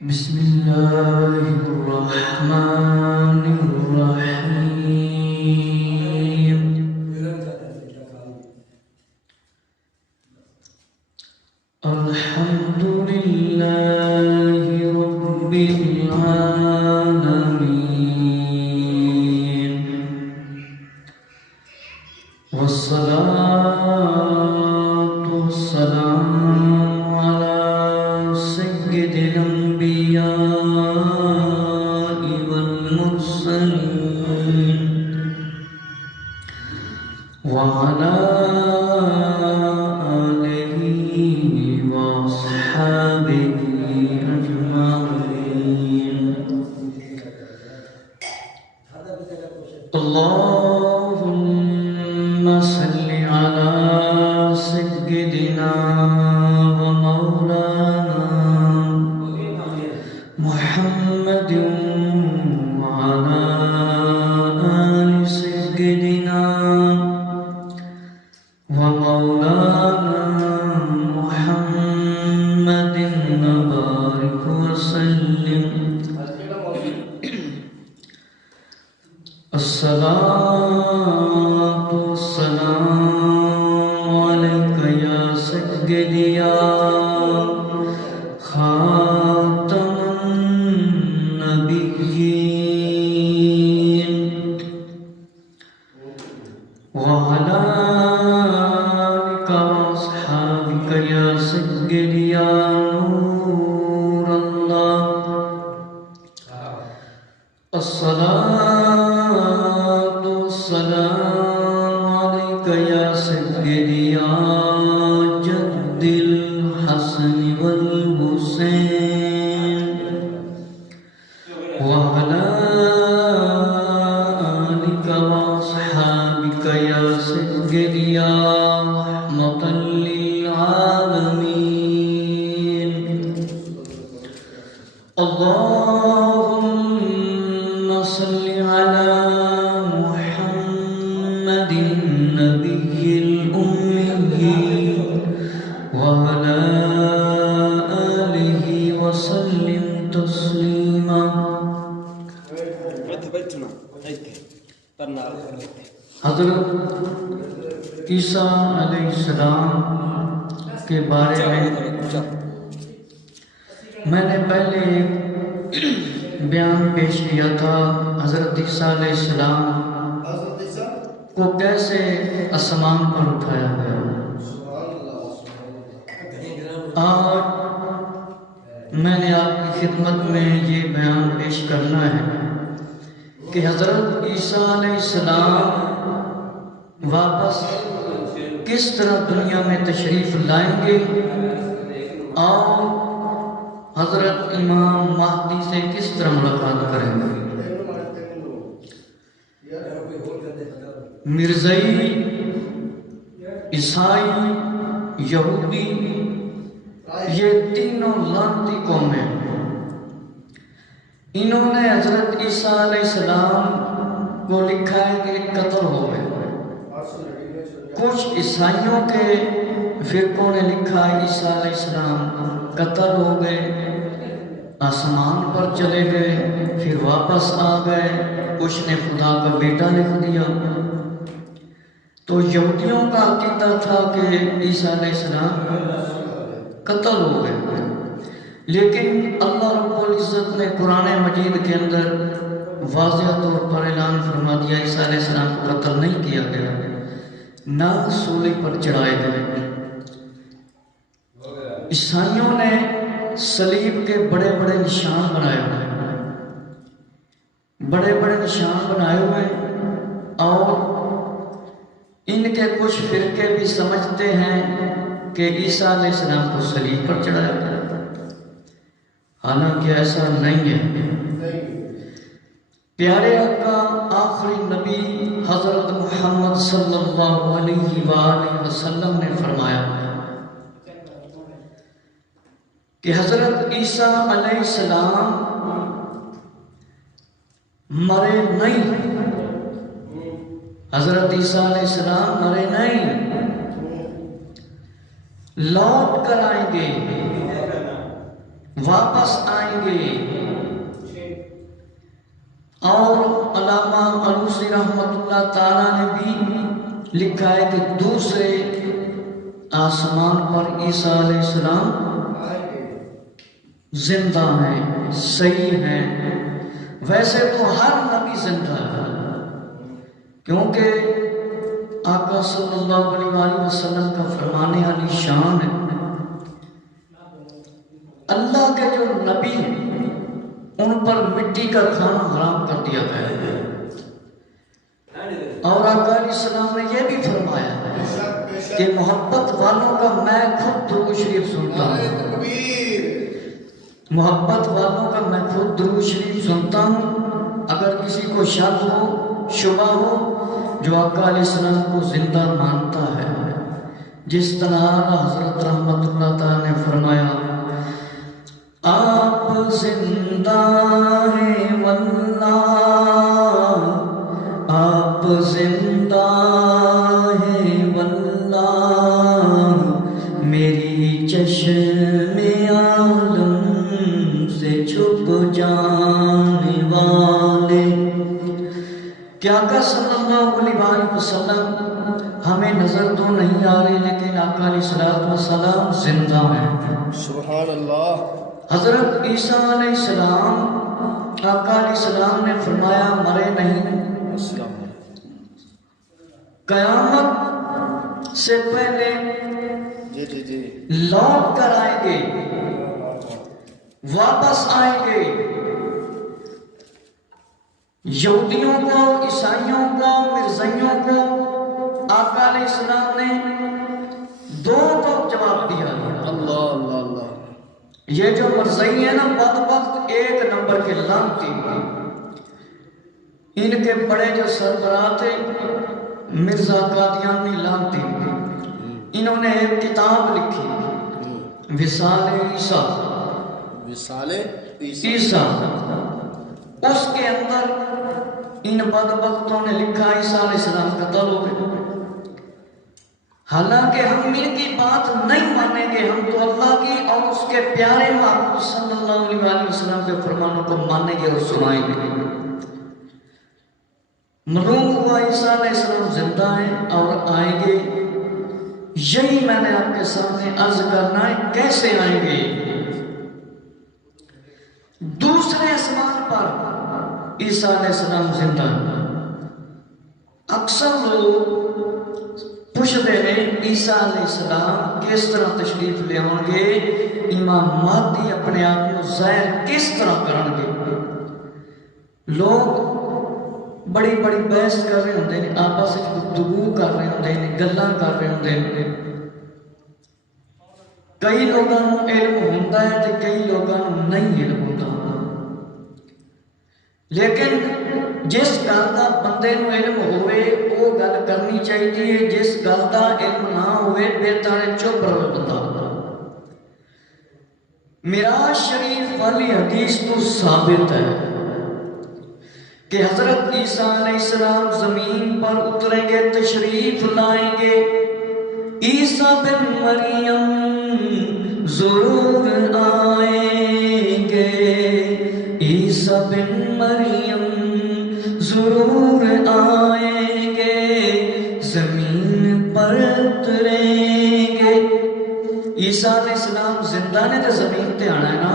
بسم الله الرحمن الرحيم. الحمد لله رب العالمين، والصلاة والسلام على سيد الأنبياء والمرسلين وعلى آله وأصحابه أجمعين. اللهم صل على سيدنا ومولانا محمد وعلى آل سيدنا ومولانا محمد وبارك وسلم. الصلاة والسلام عليك يا سيدي يا خاتم النبيين، وعلى آلك وأصحابك يا سيدي يا نور الله. الصلاة والسلام عليك يا سيدي يا جد الحسن والحسين، وعلى آلك وأصحابك يا سيدي يا رحمة للعالمين. اللهم صل على محمد النبي الأمي وعلى آله وسلم تسليما. حضرت عیسیٰ علیہ السلام کے بارے میں نے پہلے بیان پیش کیا تھا. حضرت عیسیٰ علیہ السلام کو کیسے آسمان پر اٹھایا گیا. آج میں نے آپ کی خدمت میں یہ بیان پیش کرنا ہے کہ حضرت عیسیٰ علیہ السلام واپس کس طرح دنیا میں تشریف لائیں گے اور حضرت امام مہدی سے کس طرح ملاقات کریں گے. مرزائی، عیسائی، یہودی، یہ تینوں لعنتی قومیں انہوں نے حضرت عیسیٰ علیہ السلام کو لکھا ہے کہ قتل ہو گئے. کچھ عیسائیوں کے فرقوں نے لکھا ہے عیسیٰ علیہ السلام قتل ہو گئے، آسمان پر چلے گئے، پھر واپس آ گئے. کچھ نے خدا کا بیٹا لکھ دیا. تو یہودیوں کا عقیدہ تھا کہ عیسیٰ علیہ السلام قتل ہو گئے، لیکن اللہ رب العزت نے قرآن مجید کے اندر واضح طور پر اعلان فرما دیا عیسیٰ علیہ السلام کو قتل نہیں کیا گیا، نہ سولی پر چڑھائے گئے. عیسائیوں نے صلیب کے بڑے بڑے نشان بنائے ہوئے، بڑے بڑے نشان بنائے ہوئے، اور ان کے کچھ فرقے بھی سمجھتے ہیں کہ عیسیٰ علیہ السلام کو صلیب پر چڑھایا گیا، حالانکہ ایسا نہیں ہے. پیارے آقا آخری نبی حضرت محمد صلی اللہ علیہ وآلہ وسلم نے فرمایا کہ حضرت عیسیٰ علیہ السلام مرے نہیں. حضرت عیسیٰ علیہ السلام مرے نہیں، لوٹ کر آئیں گے. واپس آئیں گے۔ اور علامہ علوسی رحمۃ اللہ تعالیٰ نے بھی لکھا ہے کہ دوسرے آسمان پر عیسیٰ علیہ السلام زندہ ہیں، صحیح ہیں۔ ویسے تو ہر نبی زندہ ہے، کیونکہ آقا صلی اللہ علیہ وآلہ وسلم کا فرمانے علی شان ہے، اللہ کے جو نبی ہیں ان پر مٹی کا کھانا حرام کر دیا گیا ہے۔ اور آقا علیہ السلام نے یہ بھی فرمایا کہ محبت والوں کا میں خود درود شریف سنتا ہوں، محبت والوں کا میں خود درود شریف سنتا ہوں۔ اگر کسی کو شک ہو، شبہ ہو، جو آقا علیہ السلام کو زندہ مانتا ہے، جس طرح حضرت رحمت اللہ تعالیٰ نے فرمایا آپ زندہ ہیں واللہ، آپ زندہ ہیں واللہ، میری چشم عالم سے چھپ جانے والے۔ کہ آقا صلی اللہ علیہ وآلہ وسلم ہمیں نظر تو نہیں آ رہے، لیکن آقا علیہ السلام زندہ ہیں۔ سبحان اللہ۔ حضرت عیسیٰ علیہ السلام، آقا علیہ السلام نے فرمایا مرے نہیں، قیامت سے پہلے لوٹ کر آئیں گے، واپس آئیں گے۔ یہودیوں کو، عیسائیوں کو، مرزائیوں کو آقا علیہ السلام نے دو جواب دیا۔ اللہ اللہ اللہ۔ یہ جو مرزائی ہیں نا، بدبخت ایک نمبر کے لانتی، ان کے بڑے جو سربراہ تھے مرزا قادیانی لانتی، انہوں نے ایک کتاب لکھی وصال عیسیٰ، وصال عیسیٰ۔ اس کے اندر ان بدبختوں نے لکھا عیسیٰ علیہ السلام قتل ہو گئے۔ حالانکہ ہم ان کی بات نہیں مانیں گے، ہم تو اللہ کی اور اس کے پیارے محبوب صلی اللہ علیہ وآلہ وسلم کے فرمانوں کو مانیں گے اور سنائیں گے۔ معلوم ہوا عیسیٰ علیہ السلام زندہ ہیں اور آئیں گے۔ یہی میں نے آپ کے سامنے عرض کرنا ہے، کیسے آئیں گے؟ دوسرے آسمان پر عیسیٰ علیہ السلام زندہ ہیں۔ اکثر لوگ پوچھتے ہیں عیسیٰ علیہ السلام کس طرح تشریف لے آؤ گے، امام مہدی اپنے آپ کو ظاہر کس طرح کریں گے؟ لوگ بڑی بڑی بحث کر رہے ہوتے ہیں، آپس میں گفتگو کر رہے ہوتے ہیں، گلاں کر رہے ہوتے ہیں۔ کئی لوگوں کو علم ہوتا ہے تو کئی لوگوں کو نہیں علم ہوتا، لیکن جس گل کا بندے نو علم ہوئے وہ گل کرنی چاہیے، جس گل کا علم نہ ہوئے بہتر ہے چپ رہے بندہ۔ معراج شریف والی حدیث تو ثابت ہے کہ حضرت عیسیٰ علیہ السلام زمین پر اتریں گے، تشریف لائیں گے۔ عیسیٰ بن مریم ضرور آئیں گے، عیسیٰ بن مریم ضرور آئیں گے، زمین پر اتریں گے۔ عیسیٰ علیہ السلام زندہ نے تو زمین تے آنا ہے نا۔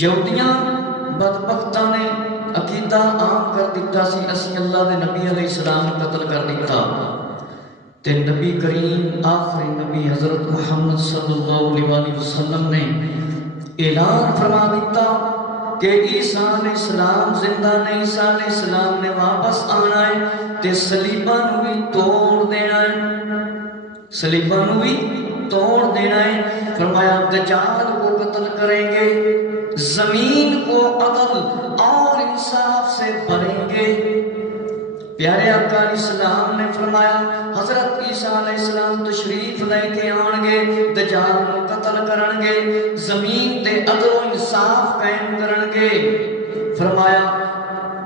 یہودیاں بدبختاں نے عقیدہ عام کر دیتا سی اسی اللہ دے نبی علیہ السلام قتل کر دیتا، تے نبی کریم آخری نبی حضرت محمد صلی اللہ علیہ وسلم نے اعلان فرما دیتا کہ عیسیٰ علیہ السلام زندہ نہیں، عیسیٰ علیہ السلام نے واپس آنا ہے تے صلیباں نو بھی توڑ دینا ہے، صلیباں نو بھی توڑ دینا ہے۔ فرمایا دجال کو قتل کریں گے، زمین کو عدل اور انصاف سے بھریں گے۔ پیارے آقا علیہ السلام نے فرمایا حضرت عیسیٰ علیہ السلام تشریف لے کے آن گے، دجال کو قتل کرن گے، زمین تے عدل و انصاف قائم کرن گے۔ فرمایا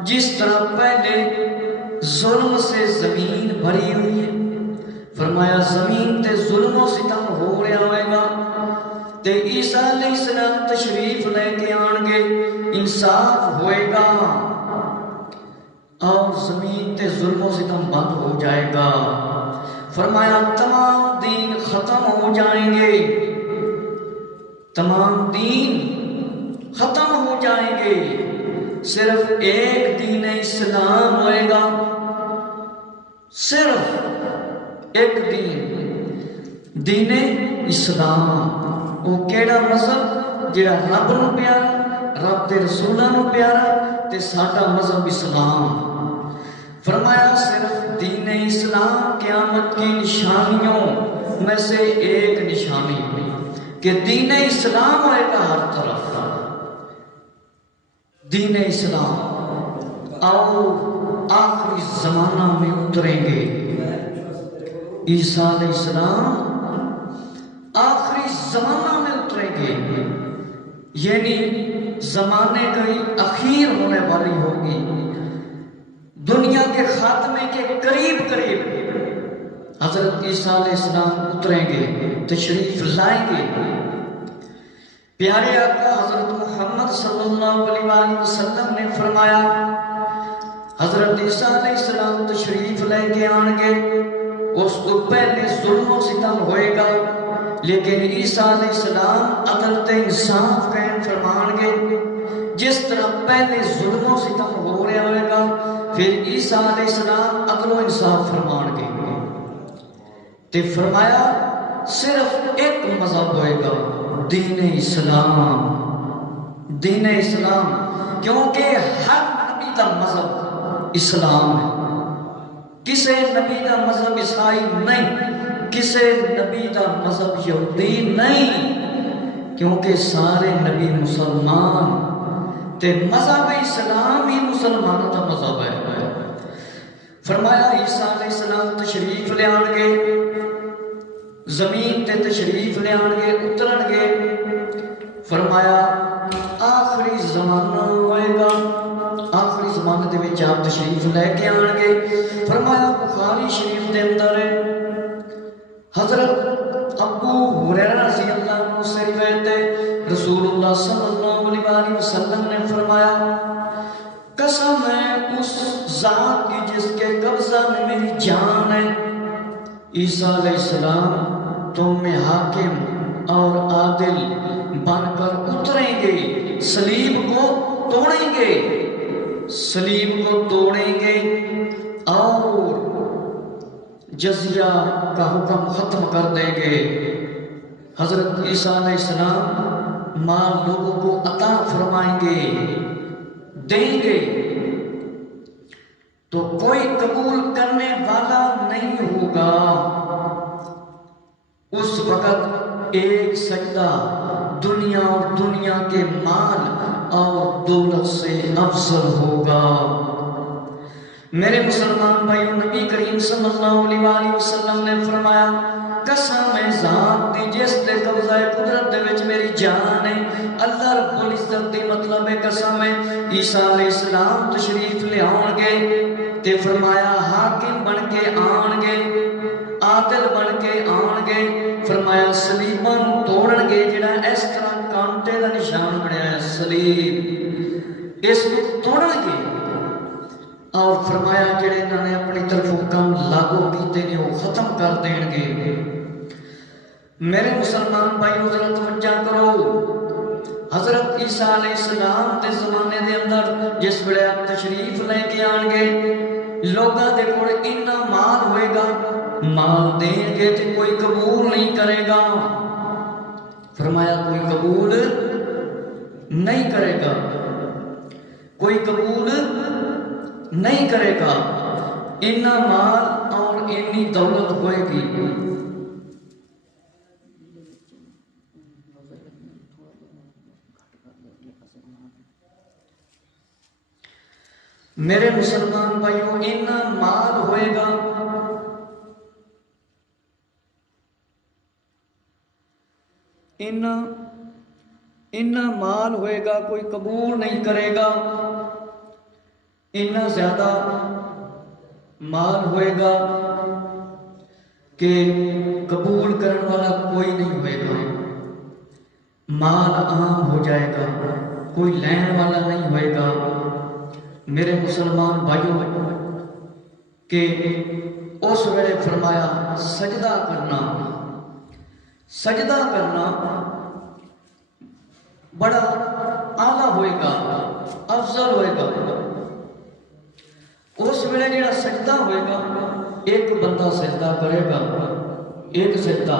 جس طرح پہلے ظلم سے زمین بھری ہوئی ہے، فرمایا زمین تے ظلم و ستم ہو رہا ہوئے گا، تے عیسیٰ علیہ السلام تشریف لے کے آن گے، انصاف ہوئے گا اور زمین تے ظلم و ستم بند ہو جائے گا۔ فرمایا تمام دین ختم ہو جائیں گے، تمام دین ختم ہو جائیں گے، صرف ایک دین اسلام ہوئے گا، صرف ایک دین اسلام۔ وہ کیڑا مذہب جڑا رب نو پیارا، رب دے رسولاں نو پیارا، تے ساڈا مذہب اسلام۔ فرمایا صرف دین اسلام قیامت کی نشانیوں میں سے ایک نشانی کہ دین اسلام آئے گا ہر طرف۔ دین اسلام آؤ آخری زمانہ میں اتریں گے، عیسیٰ علیہ السلام آخری زمانہ میں اتریں گے، یعنی زمانے کی اخیر ہونے والی ہوگی، دنیا کے خاتمے کے قریب حضرت عیسیٰ علیہ السلام اتریں گے، تشریف لائیں گے۔ پیارے آقا حضرت محمد صلی اللہ علیہ وآلہ وسلم نے فرمایا حضرت عیسیٰ علیہ السلام تشریف لے کے آن گے، اس کو پہلے ظلم و ستم ہوئے گا، لیکن عیسیٰ علیہ السلام عدل تے انصاف قائم فرمان گے۔ جس طرح پہلے ظلم و ستم ہو رہا ہوئے گا، پھر عیسیٰ علیہ السلام عدل و انصاف فرمان گے۔ تے فرمایا صرف ایک مذہب ہوئے گا، دین اسلام۔ دین اسلام کیونکہ ہر نبی کا مذہب اسلام ہے، کسی نبی کا مذہب عیسائی نہیں، کسی نبی کا مذہب یہودی نہیں، کیونکہ سارے نبی مسلمان تے مذہب اسلام ہی مسلمانوں کا مذہب ہے۔ فرمایا عیسیٰ علیہ السلام تشریف لے آن گے، زمین تے تشریف لے آن گے، اترن گے۔ فرمایا آخری زمانہ ہوئے گا، آخری زمانے دے وچ آپ تشریف لے کے آن گے۔ فرمایا بخاری شریف دے اندر حضرت ابو ہریرہ رضی اللہ عنہ سے روایت ہے، رسول اللہ صلی اللہ علیہ وآلہ وسلم نے فرمایا قسم ہے اس ذات کی جس کے قبضہ میں میری جان ہے، عیسیٰ علیہ السلام تم میں حاکم اور عادل بن کر اتریں گے، صلیب کو توڑیں گے، صلیب کو توڑیں گے اور جزیہ کا حکم ختم کر دیں گے۔ حضرت عیسیٰ علیہ السلام مال لوگوں کو عطا فرمائیں گے، دیں گے، تو کوئی قبول کرنے والا نہیں ہوگا۔ اس وقت ایک سجدہ دنیا اور دنیا کے مال اور دولت سے افضل ہوگا۔ میرے مسلمان بھائیوں، نبی کریم صلی اللہ علیہ وآلہ وسلم نے فرمایا قسم ہے ذات دی جس تے قبضہ قدرت دے وچ میری جان ہے، اللہ رب العزت دی مطلب ہے قسم ہے عیسیٰ علیہ السلام تشریف لے آن گے تے فرمایا حاکم بن کے آن گے، عادل بن کے آن گے۔ فرمایا صلیباں نوں توڑن گے، جڑا اس طرح کانٹے دا نشان بنیا ہے صلیب، اس کو توڑن گے، اور فرمایا جڑے انہوں نے اپنی طرف کام لاگو کیتے نے وہ ختم کر دیں گے۔ میرے مسلمان بھائیو ذرا توجہ کرو، حضرت عیسیٰ علیہ السلام کے زمانے دے اندر جس ویلے آپ تشریف لے کے آن گے، لوگاں دے کول اتنا مال ہوئے گا، مال دیں گے تے کوئی قبول نہیں کرے گا۔ فرمایا کوئی قبول نہیں کرے گا، کوئی قبول نہیں کرے گا، اتنا مال اور اتنی دولت ہوئے گی۔ میرے مسلمان بھائیوں، اتنا مال ہوئے گا، اتنا مال ہوئے گا، کوئی قبول نہیں کرے گا، اتنا زیادہ مال ہوئے گا کہ قبول کرنے والا کوئی نہیں ہوئے گا۔ مال عام ہو جائے گا، کوئی لین والا نہیں ہوئے گا۔ میرے مسلمان بھائیوں کہ اس ویلے فرمایا سجدہ کرنا بڑا اعلیٰ ہوئے گا، افضل ہوئے گا۔ اس ویلے جڑا سجدہ ہوئے گا، ایک بندہ سجدہ کرے گا، ایک سجدہ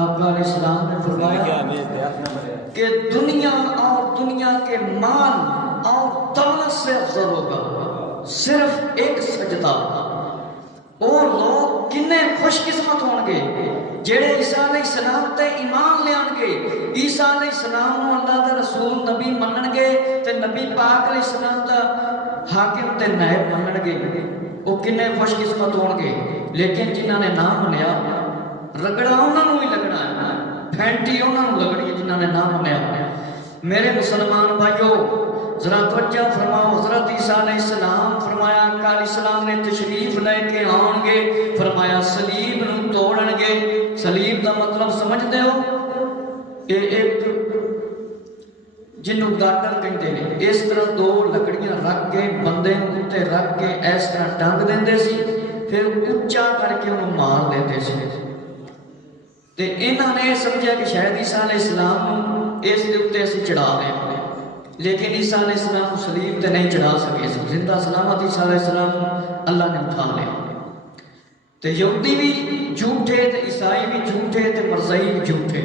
آقا علیہ السلام نے فرمایا کہ دنیا اور دنیا کے مال اور دولت سے افضل ہوگا صرف ایک سجدہ۔ اور لوگ کنے خوش قسمت ہون گے جڑے عیسیٰ علیہ السلام تے ایمان لے آن گے، عیسیٰ علیہ السلام نو اللہ دا رسول نبی منن گے تے نبی پاک علیہ السلام دا حاکم تے نائب منن گے، وہ کنے خوش قسمت ہون گے۔ لیکن جنہاں نے نہ منیا، رگڑا انہاں نو ہی لگنا ہے، پھینٹی انہاں نو لگنی ہے جنہاں نے نہ منیا۔ میرے مسلمان بھائیو ذرا توجہ فرماؤ، حضرت عیسیٰ علیہ السلام فرمایا آقا علیہ السلام نے تشریف لے کے آن گے، فرمایا صلیب نو توڑن گے۔ صلیب دا مطلب سمجھتے ہو؟ یہ ایک جنوں گاٹر کہتے ہیں، اس طرح دو لکڑیاں رکھ کے بندے اتے رکھ کے اس طرح ٹنگ دیندے سی، پھر اونچا کر کے انہوں مار دیتے سی۔ تے انہاں نے سمجھا کہ شاید عیسیٰ علیہ السلام اس دے اتے اسی چڑھا دیں، لیکن عیسیٰ علیہ السلام صلیب تے نہیں چڑھا سکے، زندہ سلامت عیسیٰ علیہ السلام اللہ نے اٹھا لیا۔ تے یہودی بھی جھوٹے تے عیسائی بھی جھوٹے تے مرزائی بھی جھوٹے،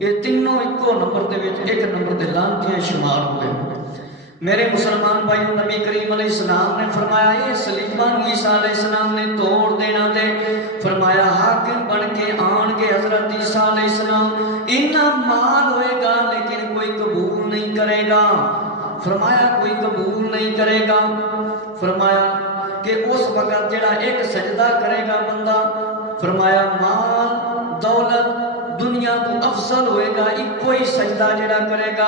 یہ تینوں ایکو نمبر دے وچ ایک نمبر دے لانتیاں شمار ہوئے۔ میرے مسلمان بھائیوں نبی کریم علیہ السلام نے فرمایا یہ صلیبان عیسیٰ علیہ السلام نے توڑ دینا دے، فرمایا حاکم بن کے آن گے حضرت عیسیٰ علیہ السلام، انہا مال ہوئے گا لیکن کوئی قبول نہیں کرے گا، فرمایا کوئی قبول نہیں کرے گا۔ فرمایا کہ اس وقت جڑا ایک سجدہ کرے گا بندہ، فرمایا مال دولت دنیا کو افضل ہوئے گا، ایک کوئی سجدہ جڑا کرے گا۔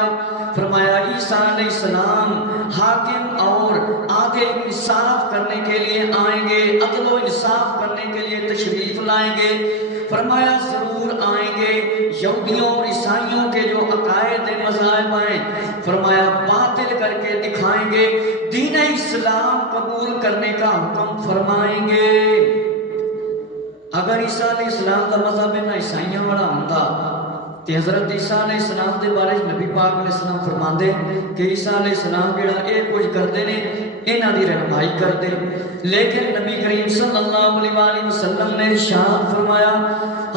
فرمایا عیسیٰ علیہ السلام حاکم اور عادل انصاف کرنے کے لیے آئیں گے، عدل و انصاف کرنے کے لیے تشریف لائیں گے۔ فرمایا ضرور آئیں گے، یہودیوں اور عیسائیوں کے جو عقائد مذاہب ہیں فرمایا باطل کر کے دکھائیں گے، دین اسلام قبول کرنے کا حکم فرمائیں گے۔ اگر عیسیٰ علیہ السلام دا مذہب نہ عیسائیوں والا ہوندا تے حضرت عیسیٰ علیہ السلام دے بارے نبی پاک علیہ السلام فرماندے کہ عیسیٰ علیہ السلام جڑا اے کچھ کردے نے انہاں دی رہنمائی کردے، لیکن نبی کریم صلی اللہ علیہ وآلہ وسلم نے ارشاد فرمایا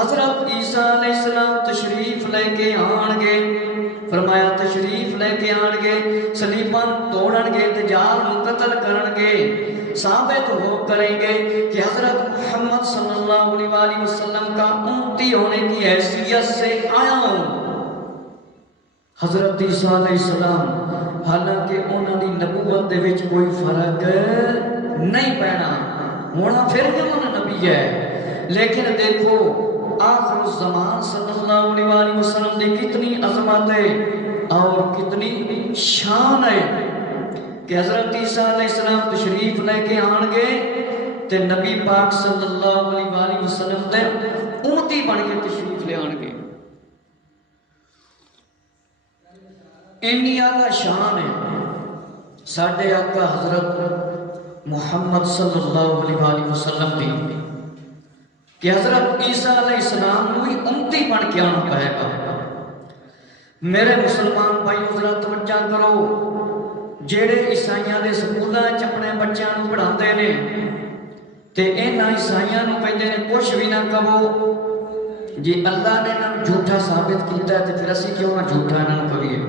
حضرت عیسیٰ علیہ السلام تشریف لے کے آن گے، فرمایا تشریف لے کے آن گے، صلیباں توڑن گے، دجال نو قتل کرن گے، ثابت ہو کریں گے کہ حضرت محمد صلی اللہ علیہ وآلہ وسلم کا امتی ہونے کی حیثیت سے آیا ہوں۔ حضرت عیسیٰ علیہ السلام حالانکہ انہوں نے نبوت دے وچ کوئی فرق نہیں پینا، ہونا پھر بھی انہوں نے نبی ہے، لیکن دیکھو آخر الزمان صلی اللہ علیہ وآلہ وسلم دی کتنی عظمت ہے اور کتنی شان ہے کہ حضرت عیسیٰ علیہ السلام تشریف لے کے آن گے تے نبی پاک صلی اللہ علیہ وآلہ وسلم دے امتی بن کے تشریف لے آن گے۔ انی اعلیٰ شان ہے ساڈے آقا حضرت محمد صلی اللہ علیہ وآلہ وسلم دی کہ حضرت عیسیٰ علیہ السلام نو ہی امتی بن کے آنا پائے گا۔ میرے مسلمان بھائی ذرا توجہ کرو، جیڑے عیسائیاں دے سکولاں وچ اپنے بچیاں نو پڑھاندے نے تے انہاں عیسائیاں نو کہندے نے کچھ بھی نہ کہو، جی اللہ نے انہاں نو جھوٹا ثابت کیتا ہے تے پھر اسی کیوں نہ جھوٹا انہاں نو کہیے۔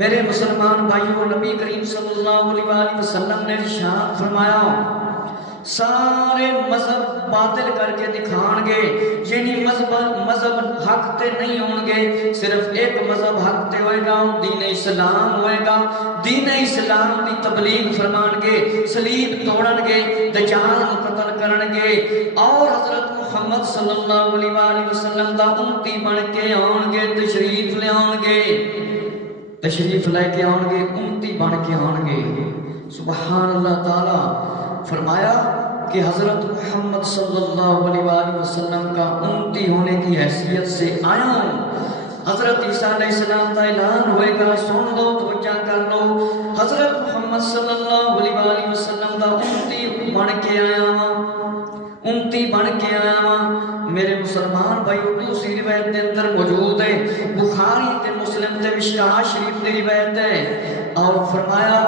میرے مسلمان بھائیوں نبی کریم صلی اللہ علیہ وآلہ وسلم نے ارشاد فرمایا سارے مذہب باطل کر کے دکھان گے، یعنی مذہب حق تے نہیں ہون گے، صرف ایک مذہب حق تے ہوئے گا، دین اسلام ہوئے گا، دین اسلام دی تبلیغ فرمان گے، صلیب توڑن گے، دجال قتل کرن گے اور حضرت محمد صلی اللہ علیہ وآلہ وسلم دا امتی بن کے آن گے، تشریف لے آن گے، تشریف لے کے آن گے، امتی بن کے آن گے۔ سبحان اللہ تعالی فرمایا کہ حضرت محمد صلی اللہ علیہ وآلہ وسلم کا امتی ہونے کی حیثیت سے آیا ہوں۔ حضرت عیسیٰ علیہ السلام کا اعلان ہوئے گا، سن لو، توجہ کر لو، حضرت محمد صلی اللہ علیہ وسلم دا امتی بن کے آیا ہاں، امتی بن کے آیا ہاں۔ میرے مسلمان بھائی، دوسری روایت دے اندر موجود ہے، بخاری تے مسلم تے مشکاہ شریف دی روایت ہے، اور فرمایا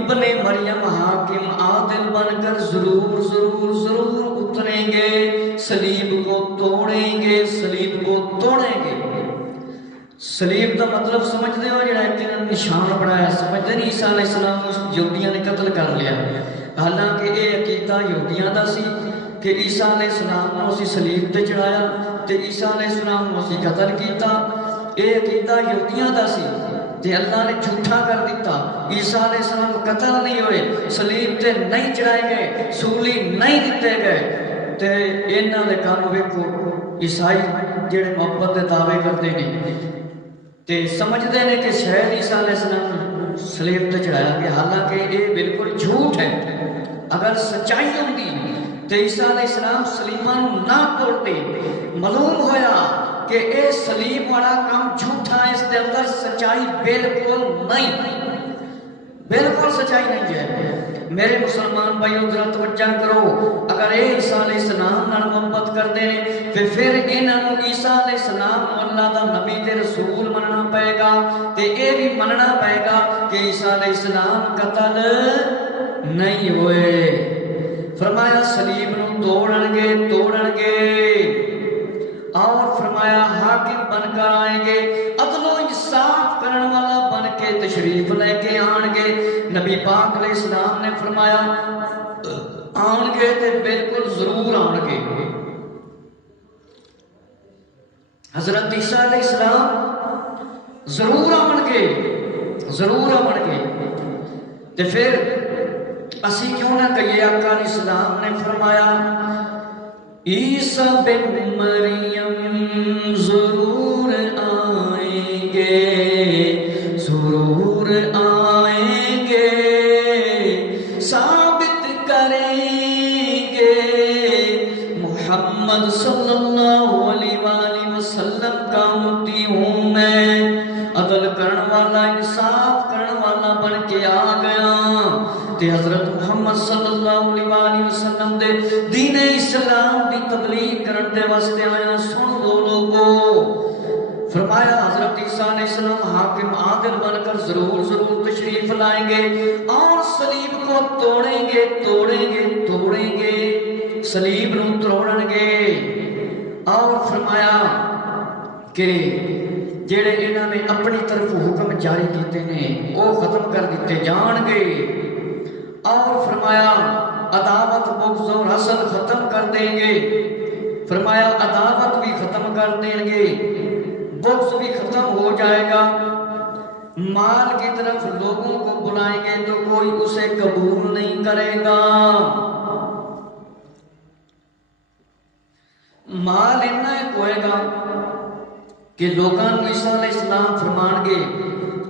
ابن مریم حاکم عادل بن کر ضرور ضرور ضرور اتریں گے، صلیب کو توڑیں گے، صلیب کو توڑیں گے۔ صلیب کا مطلب سمجھتے ہو، جڑا ایک نشان بنایا، سمجھتے نہیں عیسیٰ علیہ السلام کو یہودیاں نے قتل کر لیا، حالانکہ یہ عقیدہ یہودیاں دا سی کہ عیسیٰ علیہ السلام کو اسی صلیب تے چڑھایا تے عیسیٰ علیہ السلام کو اسی قتل کیتا، یہ عقیدہ یہودیاں دا سی تے اللہ نے جھوٹا کر دیتا۔ عیسیٰ علیہ السلام قتل نہیں ہوئے، صلیب تے نہیں چڑھائے گئے، سولی نہیں دیتے گئے، تے انہاں دے کام ویکھو عیسائی جڑے محبت دے دعوے کرتے ہیں تے سمجھتے ہیں کہ شاید عیسیٰ علیہ السلام صلیب تے چڑھایا گیا، حالانکہ یہ بالکل جھوٹ ہے۔ اگر سچائی ہوندی تے عیسیٰ علیہ السلام صلیباں نہ توڑتے، معلوم ہویا کہ اے صلیب والا کام جھوٹا ہے، اس کے اندر سچائی بالکل نہیں، بالکل سچائی نہیں ہے۔ میرے مسلمان بھائیو ذرا توجہ کرو، اگر اے عیسیٰ علیہ السلام نال محبت کرتے ہیں پھر انہاں نوں عیسیٰ علیہ السلام نوں اللہ دا نبی تے رسول مننا پائے گا، تے اے بھی مننا پائے گا کہ عیسیٰ علیہ السلام قتل نہیں ہوئے۔ فرمایا صلیب نوں توڑن گے اور فرمایا حاکم بن کر آئیں گے، عدل و انصاف کرنے والا بن کے تشریف لے کے آن گے۔ نبی پاک علیہ السلام نے فرمایا آن گے تے بالکل ضرور آن گے۔ حضرت عیسیٰ علیہ السلام ضرور آن گے، ضرور آن گے، تے پھر اسی کیوں نہ کہیے، آقا علیہ السلام نے فرمایا عیسیٰ بن مریم ضرور آئیں گے، ضرور آئیں گے، ثابت کریں گے محمد صلی اللہ علیہ وآلہ وسلم کا امتی ہوں میں، عدل کرن والا، انصاف کرن والا بن کے آ گیا تے حضرت محمد صلی اللہ علیہ وآلہ وسلم دے دین اسلام دی تبلیغ کرن دے واسطے آیا۔ سن لو لوگو، فرمایا حضرت عیسیٰ علیہ السلام حاکم عادل بن کر ضرور ضرور تشریف لائیں گے اور صلیب کو توڑیں گے، توڑیں گے، توڑیں گے، صلیب نو توڑن گے، اور فرمایا کہ جڑے انہاں نے اپنی طرف حکم جاری کیتے نے وہ ختم کر دیتے جان گے، اور فرمایا عداوت بغض اور حسد ختم کر دیں گے، فرمایا عداوت بھی ختم کر دیں گے، بغض بھی ختم ہو جائے گا، مال کی طرف لوگوں کو بلائیں گے تو کوئی اسے قبول نہیں کرے گا، مال اتنا ایک ہوئے گا کہ لوگاں عیسیٰ علیہ السلام فرمان گے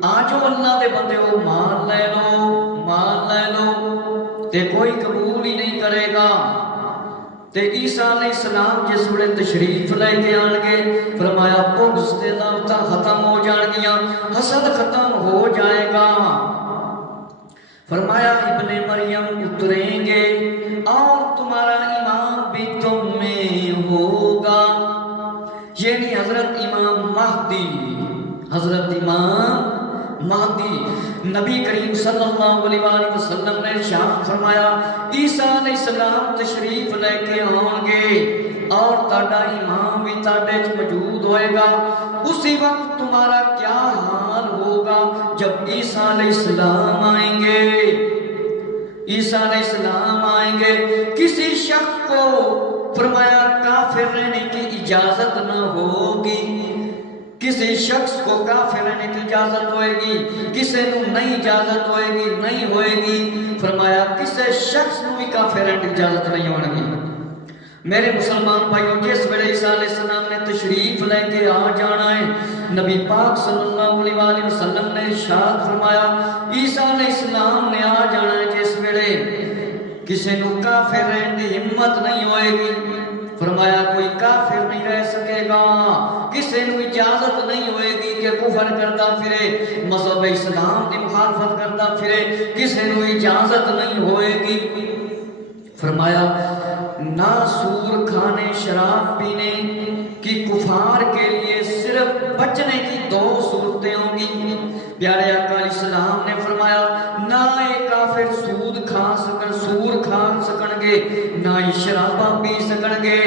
آجو اللہ دے بندے ہو مال لے لو، مال لے لو، تے کوئی قبول ہی نہیں کرے گا۔ تے عیسیٰ علیہ السلام جس وقت تشریف لے کے آن گے فرمایا بغض تے دعوتاں ختم ہو جان گیا، حسد ختم ہو جائے گا، فرمایا ابن مریم اتریں گے اور تمہارا امام بھی تم میں ہوگا، یعنی حضرت امام مہدی، حضرت امام مہدی۔ نبی کریم صلی اللہ علیہ وآلہ وسلم نے ارشاد فرمایا عیسیٰ علیہ السلام تشریف لے کے آن گے اور تاڑا امام بھی تاڑے موجود ہوئے گا، اسی وقت تمہارا کیا حال ہوگا جب عیسیٰ علیہ السلام آئیں گے، عیسیٰ علیہ السلام آئیں گے، کسی شخص کو فرمایا کافر رہنے کی اجازت نہ ہوگی، کسی شخص کو کافر رہنے کی اجازت ہوئے گی، کسی نو نہیں اجازت ہوئے گی، نہیں ہوئے گی، فرمایا کسی شخص نو بھی کافر رہنے کی اجازت نہیں ہوگی۔ میرے مسلمان بھائیوں، جس ویلے عیسیٰ علیہ السلام نے تشریف لے کے آ جانا ہے، نبی پاک صلی اللہ علیہ وآلہ وسلم نے ارشاد فرمایا عیسیٰ علیہ السلام نے آ جانا ہے جس ویلے کسی نو کافر رہنے کی ہمت نہیں ہوئے گی، فرمایا کوئی کافر نہیں رہ سکے گا، کسی نو اجازت نہیں ہوئے کرتا پھرے مذہب اسلام کی مخالفت کرتا پھرے کسی نو اجازت نہیں ہوئے گی۔ فرمایا نہ سور کھانے شراب پینے کی کفار کے لیے صرف بچنے کی 2 صورتیں ہوں گی۔ پیارے آقا علیہ السلام نے فرمایا نہ ایک کافر سور کھا سکن گے نہ ہی شراباں پی سکن گے۔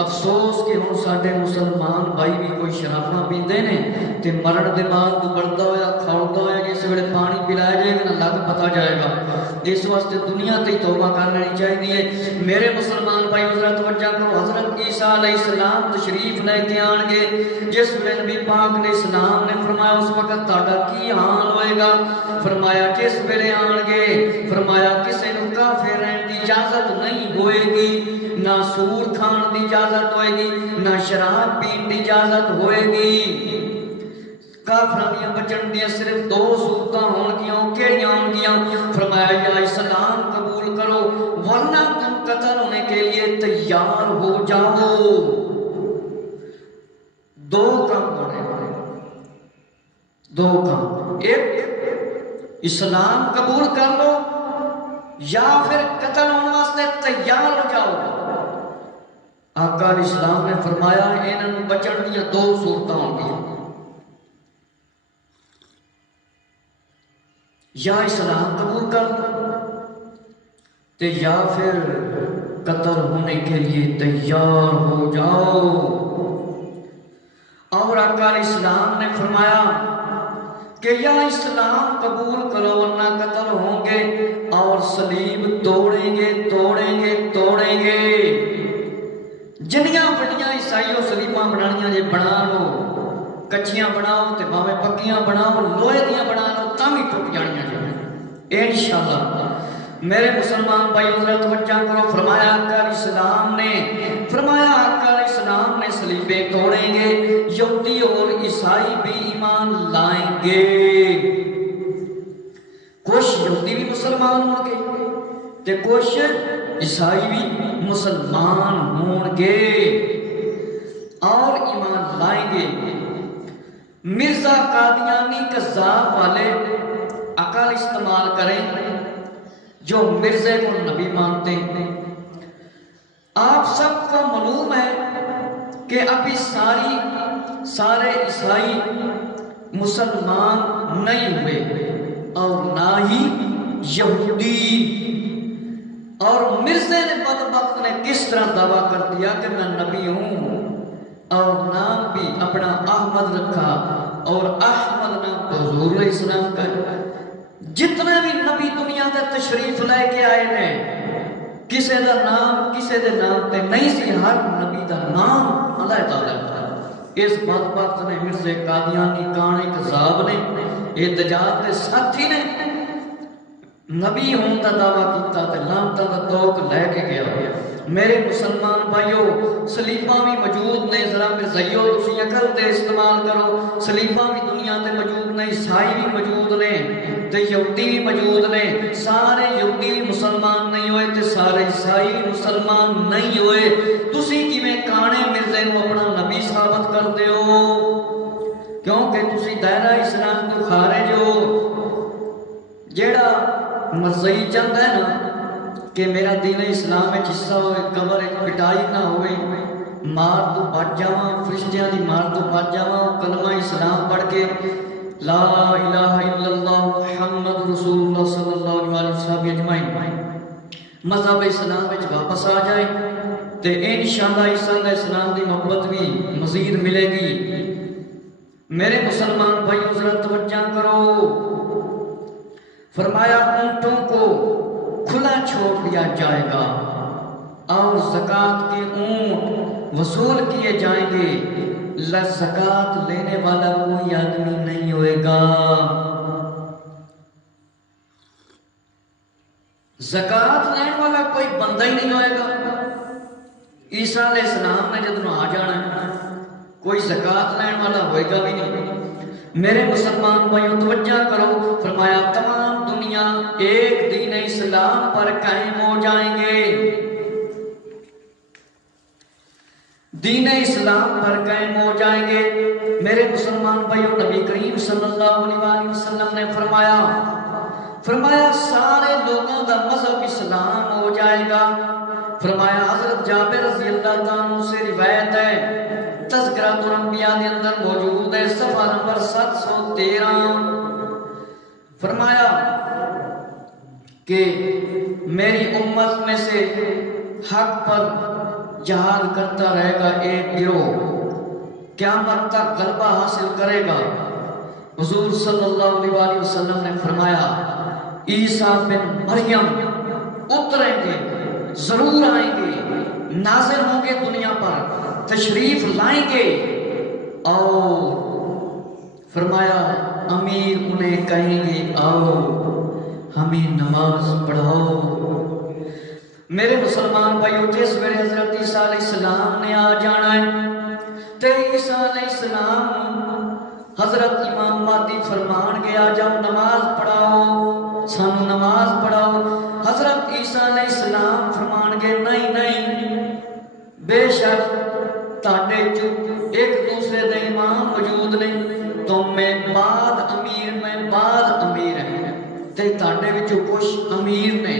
افسوس کہ ہن ساڈے مسلمان بھائی بھی کوئی شراباں پیندے نے تے مرن دے بعد بڑھدا ہویا کھاؤدا ہویا جس ویلے پانی پلایا جائے گا لگ پتا جائے گا۔ اس واسطے دنیا تے توبہ کر لینی چاہیے۔ میرے مسلمان بھائی حضرت توجہ کرو، حضرت عیسیٰ علیہ السلام تشریف لے کے آن گے، جس ویلے نبی پاک علیہ السلام نے فرمایا اس وقت تہاڈا کی حال ہوئے گا؟ فرمایا جس ویلے آن گے فرمایا کسی نو کافر رہن دی اجازت نہیں ہوئے گی، نہ سور کھان دی اجازت ہوئے گی، نہ شراب پین دی اجازت ہوئے گی۔ کافراں دیاں بچن دیاں صرف 2 صورتاں ہون گیاں، کیڑیاں ہون گیاں؟ فرمایا یا اسلام قبول کرو ورنہ تم قتل ہونے کے لیے تیار ہو جاؤ۔ 2 کام ہونے والے، 2 کام، ایک اسلام قبول کر لو یا پھر قتل ہونے واسطے تیار ہو جاؤ۔ آقا علیہ السلام نے فرمایا انہاں بچن دیاں 2 صورتاں ہوں گی، یا اسلام قبول کر لو تے یا پھر قتل ہونے کے لیے تیار ہو جاؤ۔ اور آقا علیہ السلام نے فرمایا کہ یا اسلام قبول کرو ورنہ قتل ہوں گے، اور صلیب توڑیں گے توڑیں گے توڑیں گے۔ جنیاں بڑیاں عیسائیوں صلیباں بنانیاں جے بنا لو، کچیاں بناؤ تے باویں پکیاں بناؤ، لوہے دیاں بنا لو تاں بھی ٹوٹ جانیاں جے انشاءاللہ۔ میرے مسلمان بھائی حضرت توجہ کرو، فرمایا آقا علیہ السلام نے فرمایا آقا علیہ السلام نے صلیبیں توڑیں گے، یہودی اور عیسائی بھی ایمان لائیں گے۔ کچھ یہودی بھی مسلمان ہوں گے تے کچھ عیسائی بھی مسلمان ہوں گے اور ایمان لائیں گے۔ مرزا قادیانی کذاب والے عقل استعمال کریں جو مرزے کو نبی مانتے ہیں۔ آپ سب کو معلوم ہے کہ ابھی سارے عیسائی مسلمان نہیں ہوئے اور نہ ہی یہودی، اور مرزے نے بدبخت نے کس طرح دعویٰ کر دیا کہ میں نبی ہوں، اور نام بھی اپنا احمد رکھا، اور احمد نام حضور علیہ السلام کا۔ جتنے بھی نبی دنیا تے تشریف لے کے آئے نے کسے دا نام کسے دے نام تے نہیں سی، ہر نبی دا نام اللہ تعالیٰ کا۔ اس بدبخت نے مرزا قادیانی کانے کذاب نے یہ دجال دے ساتھی نے نبی ہون دا دعویٰ کیتا تے لعنتاں دا توق لے کے گیا۔ میرے مسلمان بھائیو صلیباں بھی موجود نے، ذرا مرزائیو تسی عقل دے استعمال کرو، صلیباں بھی دنیا تے موجود نے، عیسائی بھی موجود نے تے یہودی بھی موجود نے۔ سارے یہودی مسلمان نہیں ہوئے تے سارے عیسائی مسلمان نہیں ہوئے، تسی کیویں کانے مرزے نو اپنا نبی ثابت کر دیو؟ کیونکہ تسی دائرہ اسلام تو خارج ہو۔ جیڑا مرزائی چاہتا ہے نا کہ میرا دین اسلام میں حصہ ہوئے، قبر ایک پٹائی نہ ہوئے، مار تو بچ جاواں، فرشتیاں دی مار تو بچ جاواں، کلمہ اسلام پڑھ کے لا الہ الا اللہ محمد رسول اللہ صلی اللہ علیہ وسلم اجمعین مذہب اسلام میں واپس آ جائے تے انشاءاللہ عیسیٰ علیہ السلام دی محبت بھی مزید ملے گی۔ میرے مسلمان بھائی حضرت توجہ کرو، فرمایا اونٹوں کو کھلا چھوڑ دیا جائے گا اور زکوٰۃ کے اونٹ وصول کیے جائیں گے، زکوٰۃ لینے والا کوئی آدمی نہیں ہوئے گا۔ زکوٰۃ لینے والا کوئی بندہ ہی نہیں ہوئے گا۔ عیسیٰ علیہ السلام نے جب آ جانا کوئی زکوٰۃ لینے والا ہوئے گا بھی نہیں۔ میرے مسلمان بھائیوں توجہ کرو، فرمایا تمام دنیا ایک دین اسلام پر قائم ہو جائیں گے، دین اسلام پر قائم ہو جائیں گے، میرے مسلمان بھائیوں نبی کریم صلی اللہ علیہ وسلم نے فرمایا سارے لوگوں کا مذہب اسلام ہو جائے گا. فرمایا حضرت جابر رضی اللہ عنہ سے روایت ہے، تذکرۃ الانبیاء کے اندر موجود ہے، صفحہ نمبر 713. فرمایا کہ میری امت میں سے حق پر جہاد کرتا رہے گا ایک گروہ، قیامت تک غلبہ حاصل کرے گا. حضور صلی اللہ علیہ وسلم نے فرمایا عیسیٰ بن مریم اتریں گے، ضرور آئیں گے، نازل ہوں گے دنیا پر، تشریف لائیں گے. اور فرمایا امیر انہیں کہیں گے آؤ ہمیں نماز پڑھاؤ. میرے مسلمان بھائیو جس ویلے حضرت عیسیٰ علیہ السلام نے آ جانا ہے تے عیسیٰ علیہ السلام حضرت امام مہدی فرمان گیا جب نماز پڑھاؤ، سانو نماز پڑھاؤ. حضرت عیسیٰ علیہ السلام فرمان گے نہیں، بے شک تاڑے چپ ایک دوسرے دے امام موجود نہیں، تم میں بعد امیر ہیں تے تاڑے وچوں کچھ امیر نے،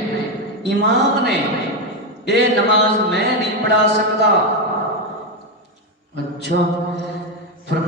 امام نے، اے نماز میں نہیں پڑھا سکتا. اچھا